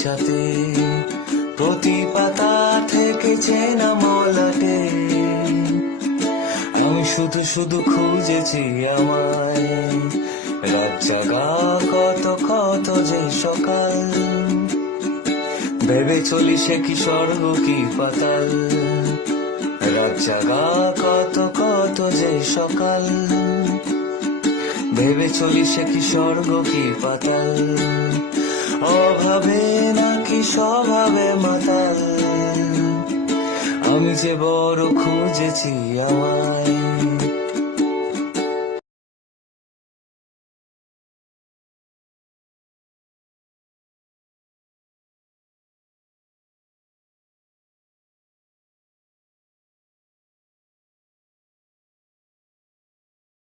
বাগিচাতে প্রতি পাতা থেকে চেনা মলাটে আমি শুধু শুধু খুঁজেছি আমায় রাত জাগা কত কত যে সকাল ভেবে চলি সে কি স্বর্গ কি পাতাল রাত জাগা কত কত যে সকাল ভেবে চলি সে কি স্বর্গ কি পাতাল অভাবে নাকি স্বভাবে মাতাল আমি যে বড় খুঁজেছি আমায়